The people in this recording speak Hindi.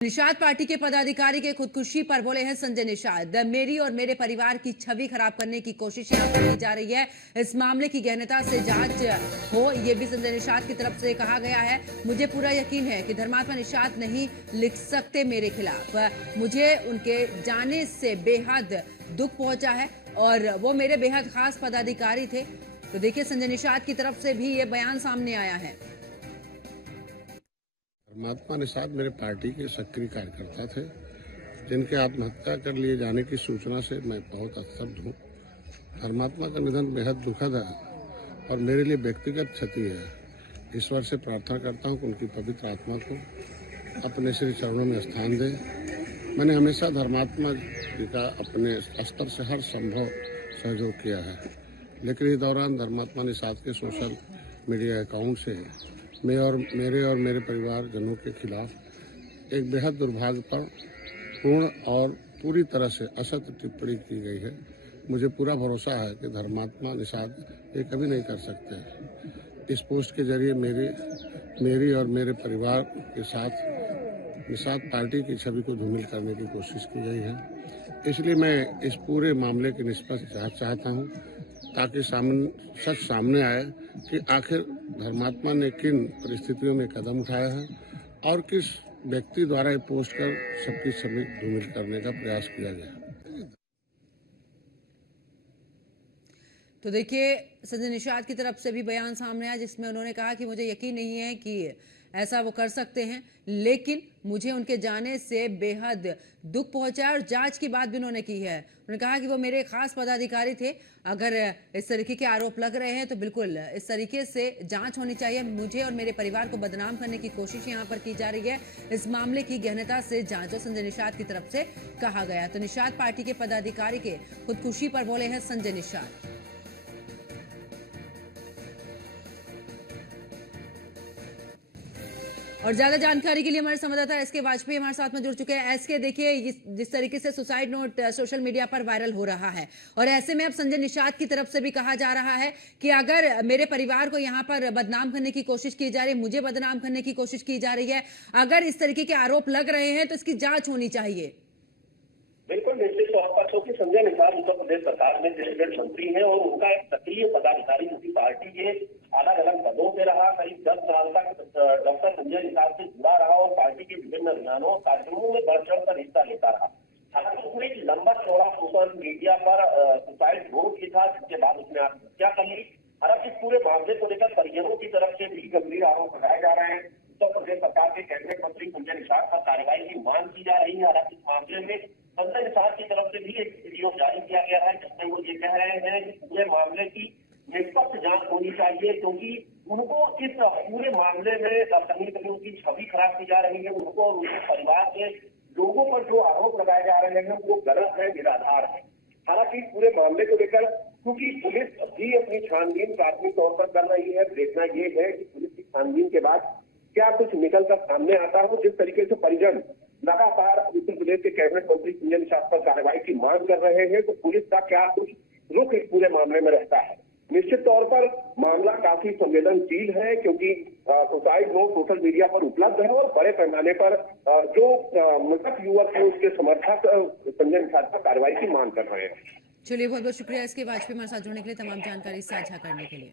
निषाद पार्टी के पदाधिकारी के खुदकुशी पर बोले हैं संजय निषाद। मेरी और मेरे परिवार की छवि खराब करने की कोशिश यहाँ पर की जा रही है। इस मामले की गहनता से जांच हो, ये भी संजय निषाद की तरफ से कहा गया है। मुझे पूरा यकीन है कि धर्मात्मा निषाद नहीं लिख सकते मेरे खिलाफ। मुझे उनके जाने से बेहद दुख पहुंचा है और वो मेरे बेहद खास पदाधिकारी थे। तो देखिए, संजय निषाद की तरफ से भी ये बयान सामने आया है। धर्मात्मा निषाद मेरे पार्टी के सक्रिय कार्यकर्ता थे, जिनके आत्महत्या कर लिए जाने की सूचना से मैं बहुत स्तब्ध हूँ। धर्मात्मा का निधन बेहद दुखद है और मेरे लिए व्यक्तिगत क्षति है। ईश्वर से प्रार्थना करता हूँ कि उनकी पवित्र आत्मा को अपने श्री चरणों में स्थान दे। मैंने हमेशा धर्मात्मा जी का अपने स्तर से हर संभव सहयोग किया है, लेकिन इस दौरान धर्मात्मा निषाद के सोशल मीडिया अकाउंट से मेरे और मेरे परिवारजनों के खिलाफ एक बेहद दुर्भाग्यपूर्ण और पूरी तरह से असत्य टिप्पणी की गई है। मुझे पूरा भरोसा है कि धर्मात्मा निषाद ये कभी नहीं कर सकते। इस पोस्ट के जरिए मेरी और मेरे परिवार के साथ निषाद पार्टी की छवि को धूमिल करने की कोशिश की गई है। इसलिए मैं इस पूरे मामले की निष्पक्ष जांच चाहता हूं, ताकि सच सामने आए कि आखिर धर्मात्मा ने किन परिस्थितियों में कदम उठाया है और किस व्यक्ति द्वारा ये पोस्ट कर सबकी छवि धूमिल करने का प्रयास किया गया। तो देखिए, संजय निषाद की तरफ से भी बयान सामने आया, जिसमें उन्होंने कहा कि मुझे यकीन नहीं है कि ऐसा वो कर सकते हैं, लेकिन मुझे उनके जाने से बेहद दुख पहुंचा है और जांच की बात भी उन्होंने की है। उन्होंने कहा कि वो मेरे खास पदाधिकारी थे। अगर इस तरीके के आरोप लग रहे हैं तो बिल्कुल इस तरीके से जांच होनी चाहिए। मुझे और मेरे परिवार को बदनाम करने की कोशिश यहाँ पर की जा रही है। इस मामले की गहनता से जांच हो, संजय निषाद की तरफ से कहा गया। तो निषाद पार्टी के पदाधिकारी के खुदकुशी पर बोले हैं संजय निषाद। और ज्यादा जानकारी के लिए हमारे संवाददाता एसके वाजपेयी हमारे साथ में जुड़ चुके हैं। एसके, देखिए, जिस तरीके से सुसाइड नोट सोशल मीडिया पर वायरल हो रहा है और ऐसे में अब संजय निषाद की तरफ से भी कहा जा रहा है कि अगर मेरे परिवार को यहाँ पर बदनाम करने की कोशिश की जा रही है, मुझे बदनाम करने की कोशिश की जा रही है, अगर इस तरीके के आरोप लग रहे हैं तो इसकी जांच होनी चाहिए। बिल्कुल निश्चित तौर पर, क्योंकि संजय निषाद उत्तर प्रदेश सरकार में कैबिनेट मंत्री हैं और उनका एक सक्रिय पदाधिकारी उसी पार्टी के अलग अलग पदों पे रहा। करीब 10 साल तक डॉक्टर संजय निषाद से जुड़ा रहा और पार्टी के विभिन्न अभियानों और कार्यक्रमों में बढ़ चढ़ कर हिस्सा लेता रहा। हालांकि उसने एक लंबा चौड़ा सोशल मीडिया पर सुसाइड नोट लिखा, जिसके बाद उसने आत्महत्या कर ली। हालांकि इस पूरे मामले को लेकर परिजनों की तरफ से भी गंभीर आरोप लगाए जा रहे हैं। उत्तर प्रदेश सरकार के कैबिनेट मंत्री संजय निषाद पर कार्रवाई की मांग की जा रही है। हालांकि इस मामले में संजय निषाद की तरफ से भी एक वीडियो जारी किया गया है, जिसमें वो ये कह रहे हैं कि पूरे मामले की निष्पक्ष जांच होनी चाहिए, क्योंकि उनको इस पूरे मामले में कहीं न कहीं उनकी छवि खराब की जा रही है। उनको और उनके परिवार के लोगों पर जो आरोप लगाए जा रहे हैं वो गलत है, निराधार है। हालांकि इस पूरे मामले को लेकर क्योंकि पुलिस भी अपनी छानबीन प्राथमिक तौर पर कर रही है, देखना ये है कि पुलिस की छानबीन के बाद क्या कुछ निकल कर सामने आता हो। जिस तरीके से परिजन लगातार उत्तर प्रदेश के कैबिनेट मंत्री संजय निषाद पर कार्रवाई की मांग कर रहे हैं, तो पुलिस का क्या कुछ रुख इस पूरे मामले में रहता है। निश्चित तौर पर मामला काफी संवेदनशील है, क्योंकि सुसाइड नोट सोशल मीडिया पर उपलब्ध है और बड़े पैमाने पर जो मृतक युवक है उसके समर्थक संजय निषाद पर कार्रवाई की मांग कर रहे हैं। चलिए, बहुत बहुत शुक्रिया एसके वाजपेयी हमारे साथ जुड़ने के लिए, तमाम जानकारी साझा करने के लिए।